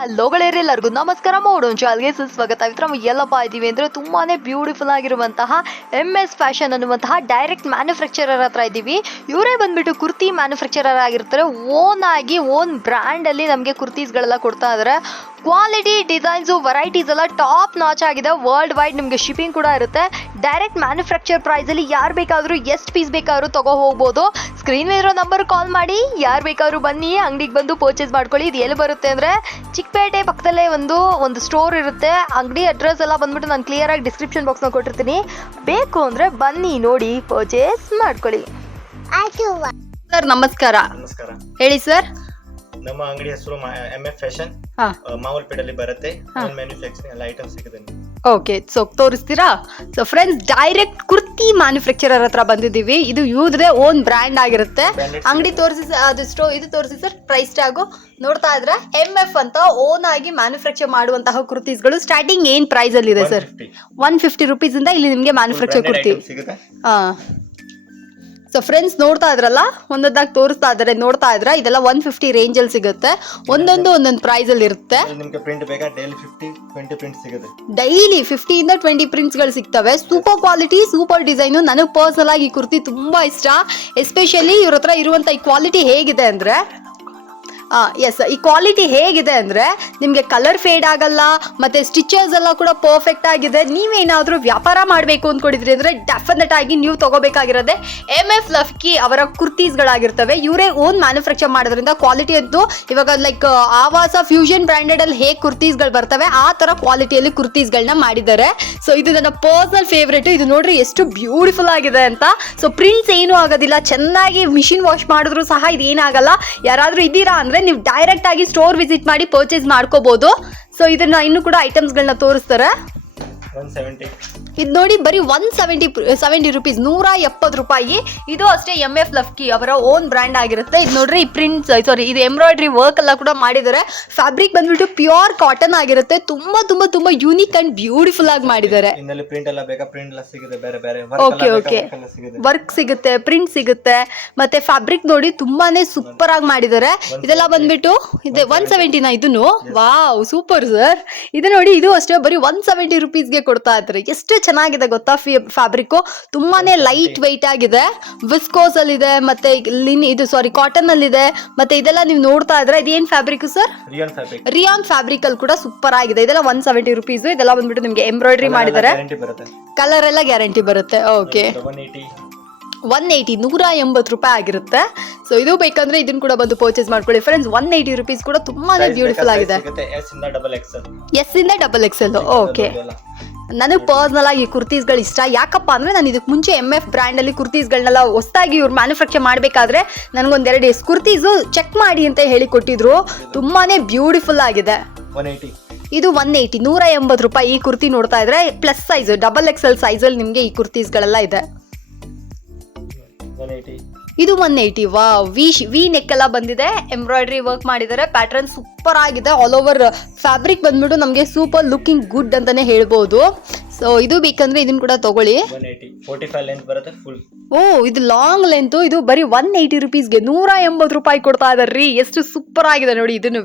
Hello ಎಲ್ಲರಿಗೂ ನಮಸ್ಕಾರ ಮಾಡೋಣ ಚಾಲ್ಗೆ ಸುಸ್ವಾಗತ. ನಾವು ಎಲ್ಲಪ್ಪ ಇದ್ದೀವಿ ಅಂದರೆ ತುಂಬಾನೇ ಬ್ಯೂಟಿಫುಲ್ ಆಗಿರುವಂತಹ ಎಂ ಎಸ್ ಫ್ಯಾಷನ್ ಅನ್ನುವಂತಹ ಡೈರೆಕ್ಟ್ ಮ್ಯಾನುಫ್ಯಾಕ್ಚರರ್ ಹತ್ರ ಇದ್ದೀವಿ ಇವರೇ ಬಂದ್ಬಿಟ್ಟು ಕುರ್ತಿ ಮ್ಯಾನುಫ್ಯಾಕ್ಚರರ್ ಆಗಿರ್ತಾರೆ. ಓನ್ ಆಗಿ ಓನ್ ಬ್ರ್ಯಾಂಡಲ್ಲಿ ನಮಗೆ ಕುರ್ತೀಸ್ಗಳೆಲ್ಲ ಕೊಡ್ತಾ ಇದ್ದಾರೆ ಕ್ವಾಲಿಟಿ ಡಿಸೈನ್ಸು ವೆರೈಟೀಸ್ ಎಲ್ಲ ಟಾಪ್ ನಾಚ್ ಆಗಿದೆ. ವರ್ಲ್ಡ್ ವೈಡ್ ನಿಮಗೆ ಶಿಪ್ಪಿಂಗ್ ಕೂಡ ಇರುತ್ತೆ. ಡೈರೆಕ್ಟ್ ಮ್ಯಾನುಫ್ಯಾಕ್ಚರ್ ಪ್ರೈಸಲ್ಲಿ ಯಾರು ಬೇಕಾದರೂ ಎಷ್ಟು ಪೀಸ್ ಬೇಕಾದ್ರೂ ತಗೋ ಹೋಗ್ಬೋದು. ಸ್ಕ್ರೀನ್ ಇರೋ ನಂಬರ್ ಕಾಲ್ ಮಾಡಿ. ಯಾರು ಬೇಕಾದ್ರೂ ಬನ್ನಿ ಅಂಗಡಿಗೆ ಬಂದು ಪರ್ಚೇಸ್ ಮಾಡ್ಕೊಳ್ಳಿ. ಇದು ಎಲ್ಲಿ ಬರುತ್ತೆ ಅಂದರೆ ಚಿಕ್ಕಪೇಟೆ ಪಕ್ಕದಲ್ಲೇ ಒಂದು ಒಂದು ಸ್ಟೋರ್ ಇರುತ್ತೆ. ಅಂಗಡಿ ಅಡ್ರೆಸ್ ಎಲ್ಲ ಬಂದ್ಬಿಟ್ಟು ನಾನು ಕ್ಲಿಯರಾಗಿ ಡಿಸ್ಕ್ರಿಪ್ಷನ್ ಬಾಕ್ಸ್ನ ಕೊಟ್ಟಿರ್ತೀನಿ. ಬೇಕು ಅಂದರೆ ಬನ್ನಿ ನೋಡಿ ಪರ್ಚೇಸ್ ಮಾಡ್ಕೊಳ್ಳಿ. ಸರ್ ನಮಸ್ಕಾರ. ನಮಸ್ಕಾರ. ಹೇಳಿ ಸರ್ ನಮ್ಮ ಅಂಗಡಿ ಹೆಸರು ಎಂ ಎಫ್ ಫ್ಯಾಷನ್ ಹಾಂ. ಮಾವಲ್ಪೇಟಲ್ಲಿ ಬರುತ್ತೆ. ಮ್ಯಾನುಫ್ಯಾಕ್ಚರಿಂಗ್ ಎಲ್ಲ ಐಟಮ್ ಸಿಗುತ್ತೆ. Okay so ತೋರಿಸ್ತೀರಾ? So friends direct kurti manufacturer ಹತ್ರ ಬಂದಿದ್ದೀವಿ. ಇದು ಇವ್ರದೇ ಓನ್ ಬ್ರ್ಯಾಂಡ್ ಆಗಿರುತ್ತೆ. ಅಂಗಡಿ ತೋರಿಸಿ ಅದು ಸ್ಟೋ ಇದು ತೋರಿಸಿ ಸರ್ ಪ್ರೈಸ್ ಟ್ಯಾಗು ನೋಡ್ತಾ ಇದ್ರೆ ಎಂ ಎಫ್ ಅಂತ ಓನ್ ಆಗಿ ಮ್ಯಾನುಫ್ಯಾಕ್ಚರ್ ಮಾಡುವಂತಹ ಕುರ್ತೀಸ್ಗಳು ಸ್ಟಾರ್ಟಿಂಗ್ ಏನ್ ಪ್ರೈಸ್ ಅಲ್ಲಿ ಇದೆ ಸರ್ 150. ಒನ್ ಫಿಫ್ಟಿ ರುಪೀಸ್ ಇಂದ ಇಲ್ಲಿ ನಿಮಗೆ ಮ್ಯಾನುಫ್ಯಾಕ್ಚರ್ ಕುರ್ತಿ. ಹಾ. ಸೊ ಫ್ರೆಂಡ್ಸ್ ನೋಡ್ತಾ ಇದ್ರಲ್ಲ? ಒಂದೊಂದಾಗಿ ತೋರಿಸ್ತಾ ಇದ್ದಾರೆ ನೋಡ್ತಾ ಇದ್ರೆ? ಇದೆಲ್ಲ ಒನ್ ಫಿಫ್ಟಿ ರೇಂಜಲ್ಲಿ ಸಿಗುತ್ತೆ. ಒಂದೊಂದು ಒಂದೊಂದು ಪ್ರೈಸ್ ಅಲ್ಲಿ ಇರುತ್ತೆ. ಇಲ್ಲಿ ನಿಮ್ಗೆ ಪ್ರಿಂಟ್ ಬೇಕಾ? ಡೈಲಿ ಫಿಫ್ಟಿ ಟ್ವೆಂಟಿ ಪ್ರಿಂಟ್ ಸಿಗುತ್ತೆ. ಡೈಲಿ ಫಿಫ್ಟಿಯಿಂದ ಟ್ವೆಂಟಿ ಪ್ರಿಂಟ್ಸ್ಗಳು ಸಿಗ್ತವೆ. ಸೂಪರ್ ಕ್ವಾಲಿಟಿ ಸೂಪರ್ ಡಿಸೈನು ನನಗೆ ಪರ್ಸನಲ್ ಆಗಿ ಈ ಕುರ್ತಿ ತುಂಬ ಇಷ್ಟ. ಎಸ್ಪೆಷಲಿ ಇವ್ರ ಹತ್ರ ಇರುವಂಥ ಈ ಕ್ವಾಲಿಟಿ ಹೇಗಿದೆ ಅಂದರೆ ಎಸ್ ಈ ಕ್ವಾಲಿಟಿ ಹೇಗಿದೆ ಅಂದರೆ ನಿಮಗೆ ಕಲರ್ ಫೇಡ್ ಆಗಲ್ಲ, ಮತ್ತು ಸ್ಟಿಚಸ್ ಎಲ್ಲ ಕೂಡ ಪರ್ಫೆಕ್ಟ್ ಆಗಿದೆ. ನೀವೇನಾದರೂ ವ್ಯಾಪಾರ ಮಾಡಬೇಕು ಅಂದ್ಕೊಂಡಿದ್ರಿ ಅಂದರೆ ಡೆಫಿನೆಟ್ ಆಗಿ ನೀವು ತಗೋಬೇಕಾಗಿರೋದೆ ಎಂ ಎಫ್ ಲಫ್ಕಿ ಅವರ ಕುರ್ತೀಸ್ಗಳಾಗಿರ್ತವೆ ಇವರೇ ಓನ್ ಮ್ಯಾನುಫ್ಯಾಕ್ಚರ್ ಮಾಡೋದ್ರಿಂದ ಕ್ವಾಲಿಟಿ ಅಂತೂ ಇವಾಗ ಲೈಕ್ ಆವಾಸ ಫ್ಯೂಷನ್ ಬ್ರ್ಯಾಂಡೆಡಲ್ಲಿ ಹೇಗೆ ಕುರ್ತೀಸ್ಗಳು ಬರ್ತವೆ, ಆ ಥರ ಕ್ವಾಲಿಟಿಯಲ್ಲಿ ಕುರ್ತೀಸ್ಗಳನ್ನ ಮಾಡಿದ್ದಾರೆ. ಸೊ ಇದು ನನ್ನ ಪರ್ಸನಲ್ ಫೇವ್ರೇಟು ಇದು ನೋಡ್ರಿ ಎಷ್ಟು ಬ್ಯೂಟಿಫುಲ್ ಆಗಿದೆ ಅಂತ. ಸೊ ಪ್ರಿಂಟ್ಸ್ ಏನೂ ಆಗೋದಿಲ್ಲ. ಚೆನ್ನಾಗಿ ಮಿಷಿನ್ ವಾಶ್ ಮಾಡಿದ್ರು ಸಹ ಇದು ಏನಾಗಲ್ಲ ಯಾರಾದರೂ ಇದ್ದೀರಾ ಅಂದರೆ ನೀವು ಡೈರೆಕ್ಟ್ ಆಗಿ ಸ್ಟೋರ್ ವಿಸಿಟ್ ಮಾಡಿ ಪರ್ಚೇಸ್ ಮಾಡ್ಕೋಬಹುದು ಸೊ ಇದನ್ನ ಇನ್ನು ಕೂಡ ಐಟಮ್ಸ್ಗಳನ್ನ ತೋರಿಸ್ತಾರೆ. ಒನ್ ಸೆವೆಂಟಿ ಇದು ನೋಡಿ ಬರೀ ಒನ್ ಸೆವೆಂಟಿ ಸೆವೆಂಟಿ ರುಪೀಸ್ ನೂರ ಎಪ್ಪತ್ತು ರೂಪಾಯಿ. ಇದು ಅಷ್ಟೇ ಎಂ ಎಫ್ ಲಫ್ಕಿ ಅವರ ಓನ್ ಬ್ರ್ಯಾಂಡ್ ಆಗಿರುತ್ತೆ. ಇದು ನೋಡ್ರಿ ಈ ಪ್ರಿಂಟ್ಸ್ ಸಾರಿ ಇದು ಎಂಬ್ರಾಯ್ಡ್ರಿ ವರ್ಕ್ ಎಲ್ಲ ಕೂಡ ಮಾಡಿದ್ದಾರೆ. ಫ್ಯಾಬ್ರಿಕ್ ಬಂದ್ಬಿಟ್ಟು ಪ್ಯೂರ್ ಕಾಟನ್ ಆಗಿರುತ್ತೆ. ತುಂಬಾ ತುಂಬಾ ತುಂಬಾ ಯೂನಿಕ್ ಅಂಡ್ ಬ್ಯೂಟಿಫುಲ್ ಆಗಿ ಮಾಡಿದ್ದಾರೆ. ಓಕೆ ಓಕೆ ವರ್ಕ್ ಸಿಗುತ್ತೆ ಪ್ರಿಂಟ್ ಸಿಗುತ್ತೆ. ಮತ್ತೆ ಫ್ಯಾಬ್ರಿಕ್ ನೋಡಿ ತುಂಬಾನೇ ಸೂಪರ್ ಆಗಿ ಮಾಡಿದ್ದಾರೆ. ಇದೆಲ್ಲ ಬಂದ್ಬಿಟ್ಟು ಇದೆ ಒನ್ ಸೆವೆಂಟಿನ ಇದನ್ನು? ವಾವ್ ಸೂಪರ್ ಸರ್ ಇದು ನೋಡಿ ಇದು ಅಷ್ಟೇ ಬರೀ ಒನ್ ಸೆವೆಂಟಿ ರುಪೀಸ್ಗೆ ಕೊಡ್ತಾ ಇದ್ದಾರೆ. ಎಷ್ಟು ಚೆನ್ನಾಗಿದೆ ಗೊತ್ತಾ ಫ್ಯಾಬ್ರಿಕ್ ತುಂಬಾನೇ ಲೈಟ್ ವೈಟ್ ಆಗಿದೆ. ವಿಸ್ಕೋಸ್ ಅಲ್ಲಿ ಇದೆ ಮತ್ತೆ ಲಿನ್ ಇದು ಸಾರಿ ಕಾಟನ್ ಅಲ್ಲಿ ಇದೆ ಮತ್ತೆ ಇದೆಲ್ಲ ನೀವು ನೋಡ್ತಾ ಇದ್ರೆ ಇದೇನ್ ಫ್ಯಾಬ್ರಿಕ್ ಸರ್? ರಿಯಾನ್ ಫ್ಯಾಬ್ರಿಕ್ ಅಲ್ಲಿ ಕೂಡ ಸೂಪರ್ ಆಗಿದೆ. ಇದೆಲ್ಲ ಒನ್ ಸೆವೆಂಟಿ ರುಪೀಸ್ ಇದೆಲ್ಲ ಬಂದ್ಬಿಟ್ಟು ನಿಮಗೆ ಎಂಬ್ರಾಯ್ಡ್ರಿ ಮಾಡಿದ್ದಾರೆ. ಕಲರ್ ಎಲ್ಲ ಗ್ಯಾರಂಟಿ ಬರುತ್ತೆ. ಓಕೆ ಒನ್ ಏಯ್ಟಿ ನೂರ ಎಂಬತ್ತು ರೂಪಾಯಿ ಆಗಿರುತ್ತೆ. ಸೊ ಇದು ಬೇಕಂದ್ರೆ ಇದನ್ನ ಕೂಡ ಬಂದು ಪರ್ಚೇಸ್ ಮಾಡ್ಕೊಳ್ಳಿ. ಫ್ರೆಂಡ್ಸ್ ಒನ್ ಏಯ್ಟಿ ರುಪೀಸ್ ಕೂಡ ತುಂಬಾನೇ ಬ್ಯೂಟಿಫುಲ್ ಆಗಿದೆ. ಎಸ್ ಇಂದ ಡಬಲ್ ಎಕ್ಸೆಲ್ ಎಸ್ ಇಂದ ಡಬಲ್ ಎಕ್ಸ್ ಎಲ್ ಓಕೆ ನನಗೆ ಪರ್ಸ್ನಲ್ ಆಗಿ ಕುರ್ತೀಸ್ಗಳು ಇಷ್ಟ. ಯಾಕಪ್ಪ ಅಂದ್ರೆ ನಾನು ಇದಕ್ಕೆ ಮುಂಚೆ ಎಂ ಎಫ್ ಬ್ರ್ಯಾಂಡಲ್ಲಿ ಕುರ್ತೀಸ್ಗಳನ್ನೆಲ್ಲ ಹೊಸದಾಗಿ ಇವ್ರು ಮ್ಯಾನುಫ್ಯಾಕ್ಚರ್ ಮಾಡಬೇಕಾದ್ರೆ ನನಗೊಂದೆರಡು ಎಸ್ ಕುರ್ತೀಸು ಚೆಕ್ ಮಾಡಿ ಅಂತ ಹೇಳಿ ಕೊಟ್ಟಿದ್ರು. ತುಂಬಾನೇ ಬ್ಯೂಟಿಫುಲ್ ಆಗಿದೆ. ಇದು ಒನ್ ಏಯ್ಟಿ ನೂರ ಎಂಬತ್ತು ರೂಪಾಯಿ ಈ ಕುರ್ತಿ ನೋಡ್ತಾ ಇದ್ರೆ plus size double X L ಸೈಜಲ್ಲಿ ನಿಮಗೆ ಈ ಕುರ್ತೀಸ್ಗಳೆಲ್ಲ ಇದೆ. ಇದು ಒನ್ ಏಯ್ಟಿ ವಾ ವಿ ವಿ ನೆಕ್ ಎಲ್ಲ ಬಂದಿದೆ. ಎಂಬ್ರಾಯ್ಡ್ರಿ ವರ್ಕ್ ಮಾಡಿದ್ದಾರೆ. ಪ್ಯಾಟರ್ನ್ ಸೂಪರ್ ಆಗಿದೆ. ಆಲ್ ಓವರ್ ಫ್ಯಾಬ್ರಿಕ್ ಬಂದ್ಬಿಟ್ಟು ನಮಗೆ ಸೂಪರ್ ಲುಕಿಂಗ್ ಗುಡ್ ಅಂತಾನೆ ಹೇಳ್ಬೋದು. ಸೊ ಇದು ಬೇಕಂದ್ರೆ ಇದನ್ನ ಕೂಡ ತಗೊಳ್ಳಿ. ಓ ಇದು ಲಾಂಗ್ ಲೆಂತ್ ಇದು ಬರೀ ಒನ್ ಏಯ್ಟಿ ರುಪೀಸ್ಗೆ ನೂರ ಎಂಬತ್ತು ರೂಪಾಯಿ ಕೊಡ್ತಾ ಇದಾರೆ ರೀ ಎಷ್ಟು ಸೂಪರ್ ಆಗಿದೆ ನೋಡಿ ಇದನ್ನು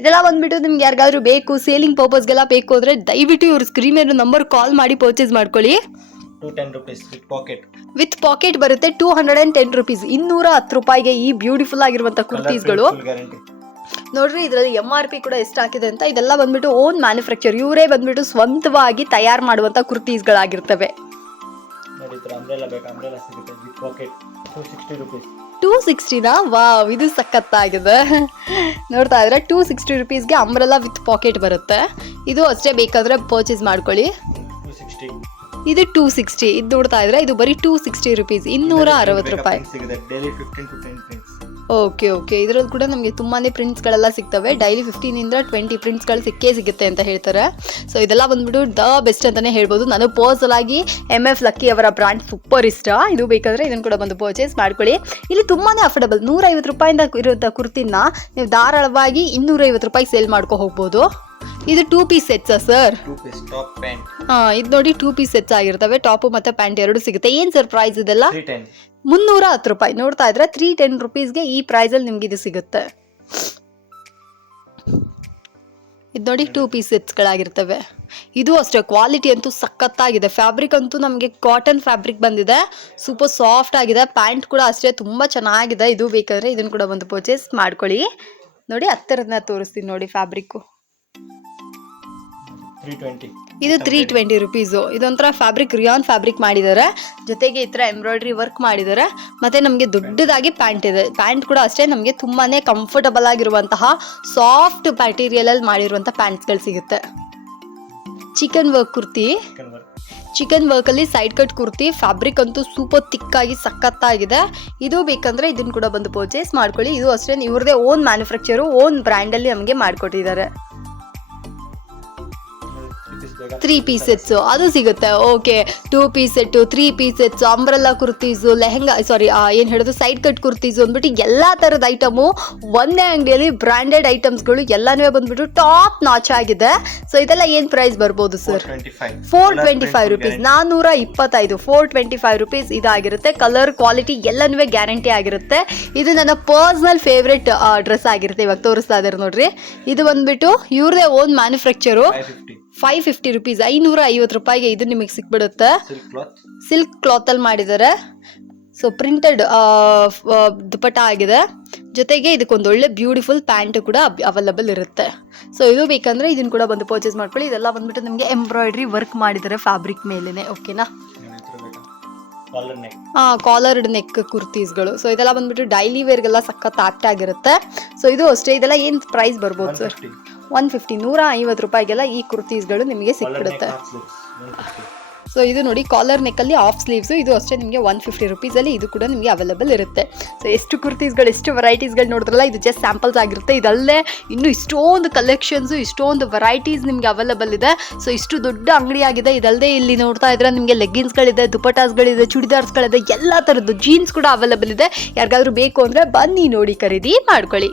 ಇದೆಲ್ಲ ಬಂದ್ಬಿಟ್ಟು ನಿಮ್ಗೆ ಯಾರಿಗಾದ್ರೂ ಬೇಕು ಸೇಲಿಂಗ್ ಪರ್ಪಸ್ಗೆಲ್ಲ ಬೇಕು ಅಂದರೆ ದಯವಿಟ್ಟು ಇವ್ರ ಸ್ಕ್ರೀನ್ ಮೇಲೆ ನಂಬರ್ ಕಾಲ್ ಮಾಡಿ ಪರ್ಚೇಸ್ ಮಾಡ್ಕೊಳ್ಳಿ. Two ten rupees with pocket with pocket ಬರುತ್ತೆ two hundred and ten rupees ಇನ್ನೂರ ಹತ್ತು ರೂಪಾಯಿಗೆ ಈ ಬ್ಯೂಟಿಫುಲ್ ಆಗಿರುವಂಥ ಕುರ್ತೀಸ್ಗಳು. ಗ್ಯಾರಂಟಿ ನೋಡ್ರಿ ಇದರಲ್ಲಿ ಎಂ ಆರ್ ಪಿ ಕೂಡ ಎಷ್ಟು ಹಾಕಿದೆ ಅಂತ ಇದೆಲ್ಲ ಬಂದ್ಬಿಟ್ಟು ಓನ್ ಮ್ಯಾನುಫ್ಯಾಕ್ಚರ್ ಇವರೇ ಬಂದ್ಬಿಟ್ಟು ಸ್ವಂತವಾಗಿ ತಯಾರು ಮಾಡುವಂಥ ಕುರ್ತೀಸ್ಗಳಾಗಿರ್ತವೆ. ಟು ಸಿಕ್ಸ್ಟಿನಾ ವಾವ್ ಇದು ಸಖತ್ತಾಗಿದೆ. ನೋಡ್ತಾ ಇದ್ರೆ ಟೂ ಸಿಕ್ಸ್ಟಿ ರುಪೀಸ್ಗೆ ಅಂಬ್ರೆಲ್ಲ ವಿತ್ ಪಾಕೆಟ್ ಬರುತ್ತೆ. ಇದು ಅಷ್ಟೇ ಬೇಕಾದ್ರೆ ಪರ್ಚೇಸ್ ಮಾಡ್ಕೊಳ್ಳಿ. ಟು ಸಿಕ್ಸ್ಟಿ ಇದು ಟೂ ಸಿಕ್ಸ್ಟಿ ಇದು ನೋಡ್ತಾ ಇದ್ರೆ ಇದು ಬರೀ ಟೂ ಸಿಕ್ಸ್ಟಿ ರುಪೀಸ್ ಇನ್ನೂರ ಅರವತ್ತು ರೂಪಾಯಿ. ಓಕೆ ಓಕೆ ಇದರಲ್ಲಿ ಕೂಡ ನಮಗೆ ತುಂಬಾ ಪ್ರಿಂಟ್ಸ್ಗಳೆಲ್ಲ ಸಿಗ್ತವೆ. ಡೈಲಿ ಫಿಫ್ಟೀನಿಂದ ಟ್ವೆಂಟಿ ಪ್ರಿಂಟ್ಸ್ಗಳು ಸಿಕ್ಕೇ ಸಿಗುತ್ತೆ ಅಂತ ಹೇಳ್ತಾರೆ. ಸೊ ಇದೆಲ್ಲ ಬಂದ್ಬಿಟ್ಟು ದ ಬೆಸ್ಟ್ ಅಂತಲೇ ಹೇಳ್ಬೋದು. ನಾನು ಪರ್ಸನಲ್ ಆಗಿ ಎಂ ಎಫ್ ಲಕ್ಕಿ ಅವರ ಬ್ರ್ಯಾಂಡ್ ಸೂಪರ್ ಇಷ್ಟ. ಇದು ಬೇಕಾದರೆ ಇದನ್ನು ಕೂಡ ಬಂದು ಪರ್ಚೇಸ್ ಮಾಡ್ಕೊಳ್ಳಿ. ಇಲ್ಲಿ ತುಂಬಾ ಅಫೋರ್ಡಬಲ್ ನೂರೈವತ್ತು ರೂಪಾಯಿಂದ ಇರುವಂಥ ಕುರ್ತಿನ ನೀವು ಧಾರಾಳವಾಗಿ ಇನ್ನೂರೈವತ್ತು ರೂಪಾಯಿ ಸೇಲ್ ಮಾಡ್ಕೊ ಹೋಗ್ಬೋದು. ಇದು two piece ಸೆಟ್ಸಾ sir two piece top pant ಹಾಂ ಇದು ನೋಡಿ ಟೂ ಪೀಸ್ ಸೆಟ್ಸ್ ಆಗಿರ್ತವೆ. ಟಾಪು ಮತ್ತು ಪ್ಯಾಂಟ್ ಎರಡು ಸಿಗುತ್ತೆ. ಏನು ಸರ್ ಪ್ರೈಸ್ ಇದೆಲ್ಲ? ಮುನ್ನೂರ ಹತ್ತು ರೂಪಾಯಿ. ನೋಡ್ತಾ ಇದ್ರೆ ತ್ರೀ ಟೆನ್ ರುಪೀಸ್ಗೆ ಈ ಪ್ರೈಸಲ್ಲಿ ನಿಮ್ಗೆ ಇದು ಸಿಗುತ್ತೆ. ಇದು ನೋಡಿ ಟೂ ಪೀಸ್ ಸೆಟ್ಸ್ಗಳಾಗಿರ್ತವೆ ಇದು ಅಷ್ಟೇ ಕ್ವಾಲಿಟಿ ಅಂತೂ ಸಖತ್ತಾಗಿದೆ. ಫ್ಯಾಬ್ರಿಕ್ ಅಂತೂ ನಮಗೆ ಕಾಟನ್ ಫ್ಯಾಬ್ರಿಕ್ ಬಂದಿದೆ. ಸೂಪರ್ ಸಾಫ್ಟ್ ಆಗಿದೆ. ಪ್ಯಾಂಟ್ ಕೂಡ ಅಷ್ಟೇ ತುಂಬ ಚೆನ್ನಾಗಿದೆ. ಇದು ಬೇಕಾದರೆ ಇದನ್ನು ಕೂಡ ಒಂದು ಪರ್ಚೇಸ್ ಮಾಡ್ಕೊಳ್ಳಿ. ನೋಡಿ ಹತ್ತಿರದನ್ನ ತೋರಿಸ್ತೀನಿ ನೋಡಿ ಫ್ಯಾಬ್ರಿಕ್ಕು ಇದು ತ್ರೀ ಟ್ವೆಂಟಿ ರುಪೀಸು ಇದೊಂಥರ ಫ್ಯಾಬ್ರಿಕ್ ರಿಯಾನ್ ಫ್ಯಾಬ್ರಿಕ್ ಮಾಡಿದ್ದಾರೆ. ಜೊತೆಗೆ ಈ ಥರ ಎಂಬ್ರಾಯ್ಡ್ರಿ ವರ್ಕ್ ಮಾಡಿದ್ದಾರೆ. ಮತ್ತು ನಮಗೆ ದೊಡ್ಡದಾಗಿ ಪ್ಯಾಂಟ್ ಇದೆ. ಪ್ಯಾಂಟ್ ಕೂಡ ಅಷ್ಟೇ ನಮಗೆ ತುಂಬಾ ಕಂಫರ್ಟಬಲ್ ಆಗಿರುವಂತಹ ಸಾಫ್ಟ್ ಮೆಟೀರಿಯಲಲ್ಲಿ ಮಾಡಿರುವಂಥ ಪ್ಯಾಂಟ್ಸ್ಗಳು ಸಿಗುತ್ತೆ. ಚಿಕನ್ ವರ್ಕ್ ಕುರ್ತಿ ಚಿಕನ್ ವರ್ಕ್ ವರ್ಕಲ್ಲಿ ಸೈಡ್ ಕಟ್ ಕುರ್ತಿ ಫ್ಯಾಬ್ರಿಕ್ ಅಂತೂ ಸೂಪರ್ ತಿಕ್ಕಾಗಿ ಸಖತ್ತಾಗಿದೆ. ಇದು ಬೇಕಂದ್ರೆ ಇದನ್ನು ಕೂಡ ಬಂದು ಪರ್ಚೇಸ್ ಮಾಡ್ಕೊಳ್ಳಿ. ಇದು ಅಷ್ಟೇ ಇವ್ರದೇ ಓನ್ ಮ್ಯಾನುಫ್ಯಾಕ್ಚರು ಓನ್ ಬ್ರ್ಯಾಂಡಲ್ಲಿ ನಮಗೆ ಮಾಡಿಕೊಟ್ಟಿದ್ದಾರೆ. ತ್ರೀ ಪೀಸ್ ಸೆಟ್ಸು ಅದು ಸಿಗುತ್ತೆ. Okay two piece set three piece sets umbrella kurtis lehenga sari ಏನು ಹೇಳೋದು? ಸೈಡ್ ಕಟ್ ಕುರ್ತೀಸು ಅಂದ್ಬಿಟ್ಟು ಎಲ್ಲ ಥರದ ಐಟಮು ಒಂದೇ ಅಂಗಡಿಯಲ್ಲಿ ಬ್ರ್ಯಾಂಡೆಡ್ ಐಟಮ್ಸ್ಗಳು ಎಲ್ಲನೂ ಬಂದ್ಬಿಟ್ಟು ಟಾಪ್ ನಾಚ್ ಆಗಿದೆ. ಸೊ ಇದೆಲ್ಲ ಏನು ಪ್ರೈಸ್ ಬರ್ಬೋದು sir four twenty five rupees ನಾನ್ನೂರ ಇಪ್ಪತ್ತೈದು ಫೋರ್ ಟ್ವೆಂಟಿ ಫೈವ್ ರುಪೀಸ್ ಇದಾಗಿರುತ್ತೆ. ಕಲರ್ ಕ್ವಾಲಿಟಿ ಎಲ್ಲನೂ ಗ್ಯಾರಂಟಿ ಆಗಿರುತ್ತೆ. ಇದು ನನ್ನ ಪರ್ಸ್ನಲ್ ಫೇವ್ರೆಟ್ ಡ್ರೆಸ್ ಆಗಿರುತ್ತೆ. ಇವಾಗ ತೋರಿಸ್ತಾ ಇದ್ದಾರೆ ನೋಡ್ರಿ. ಇದು ಬಂದ್ಬಿಟ್ಟು ಇವ್ರದೇ own manufacture five fifty rupees ಐನೂರ ಐವತ್ತು ರೂಪಾಯಿಗೆ ಇದು ನಿಮಗೆ ಸಿಕ್ಬಿಡುತ್ತೆ. ಸಿಲ್ಕ್ ಕ್ಲಾತ್ ಕ್ಲಾತಲ್ಲಿ ಮಾಡಿದ್ದಾರೆ. ಸೊ ಪ್ರಿಂಟೆಡ್ ದುಪಟ್ಟ ಆಗಿದೆ. ಜೊತೆಗೆ ಇದಕ್ಕೊಂದು ಒಳ್ಳೆ ಬ್ಯೂಟಿಫುಲ್ ಪ್ಯಾಂಟ್ ಕೂಡ ಅವೈಲಬಲ್ ಇರುತ್ತೆ. ಸೊ ಇದು ಬೇಕಂದ್ರೆ ಇದನ್ನು ಕೂಡ ಬಂದು ಪರ್ಚೇಸ್ ಮಾಡ್ಕೊಳ್ಳಿ. ಇದೆಲ್ಲ ಬಂದ್ಬಿಟ್ಟು ನಿಮಗೆ ಎಂಬ್ರಾಯ್ಡ್ರಿ ವರ್ಕ್ ಮಾಡಿದ್ದಾರೆ ಫ್ಯಾಬ್ರಿಕ್ ಮೇಲೇ ಓಕೆನಾ ಕಾಲರ್ಡ್ ನೆಕ್ ಕುರ್ತೀಸ್ಗಳು. ಸೊ ಇದೆಲ್ಲ ಬಂದ್ಬಿಟ್ಟು ಡೈಲಿ ವೇರ್ಗೆಲ್ಲ ಸಖತ್ ಆಕ್ಟ್ ಆಗಿರುತ್ತೆ. ಸೊ ಇದು ಅಷ್ಟೇ ಇದೆಲ್ಲ ಏನು ಪ್ರೈಸ್ ಬರ್ಬೋದು ಸರ್ ಒನ್ ಫಿಫ್ಟಿ ನೂರ ಐವತ್ತು ರೂಪಾಯಿಗೆಲ್ಲ ಈ ಕುರ್ತೀಸ್ಗಳು ನಿಮಗೆ ಸಿಕ್ಬಿಡುತ್ತೆ. ಸೊ ಇದು ನೋಡಿ ಕಾಲರ್ ನೆಕ್ಕಲ್ಲಿ ಆಫ್ ಸ್ಲೀವ್ಸು ಇದು ಅಷ್ಟೇ ನಿಮಗೆ ಒನ್ ಫಿಫ್ಟಿ ರುಪೀಸಲ್ಲಿ ಇದು ಕೂಡ ನಿಮಗೆ ಅವೈಲೇಬಲ್ ಇರುತ್ತೆ. ಸೊ ಎಷ್ಟು ಕುರ್ತೀಸ್ಗಳು ಎಷ್ಟು ವೆರೈಟೀಸ್ಗಳು ನೋಡಿದ್ರಲ್ಲ ಇದು ಜಸ್ಟ್ ಸ್ಯಾಂಪಲ್ಸ್ ಆಗಿರುತ್ತೆ. ಇದಲ್ಲೇ ಇನ್ನೂ ಇಷ್ಟೊಂದು ಕಲೆಕ್ಷನ್ಸು ಇಷ್ಟೊಂದು ವೆರೈಟೀಸ್ ನಿಮಗೆ ಅವೈಲೇಬಲ್ ಇದೆ. ಸೊ ಇಷ್ಟು ದೊಡ್ಡ ಅಂಗಡಿ ಆಗಿದೆ. ಇದಲ್ಲದೆ ಇಲ್ಲಿ ನೋಡ್ತಾ ಇದ್ರೆ ನಿಮಗೆ ಲೆಗ್ಗಿನ್ಸ್ಗಳಿದೆ ದುಪಟಾಸ್ಗಳಿದೆ ಚೂಡಿದಾರ್ಸ್ಗಳಿದೆ ಎಲ್ಲ ಥರದ್ದು ಜೀನ್ಸ್ ಕೂಡ ಅವೈಲೇಬಲ್ ಇದೆ. ಯಾರಿಗಾದ್ರೂ ಬೇಕು ಅಂದರೆ ಬನ್ನಿ ನೋಡಿ ಖರೀದಿ ಮಾಡ್ಕೊಳ್ಳಿ.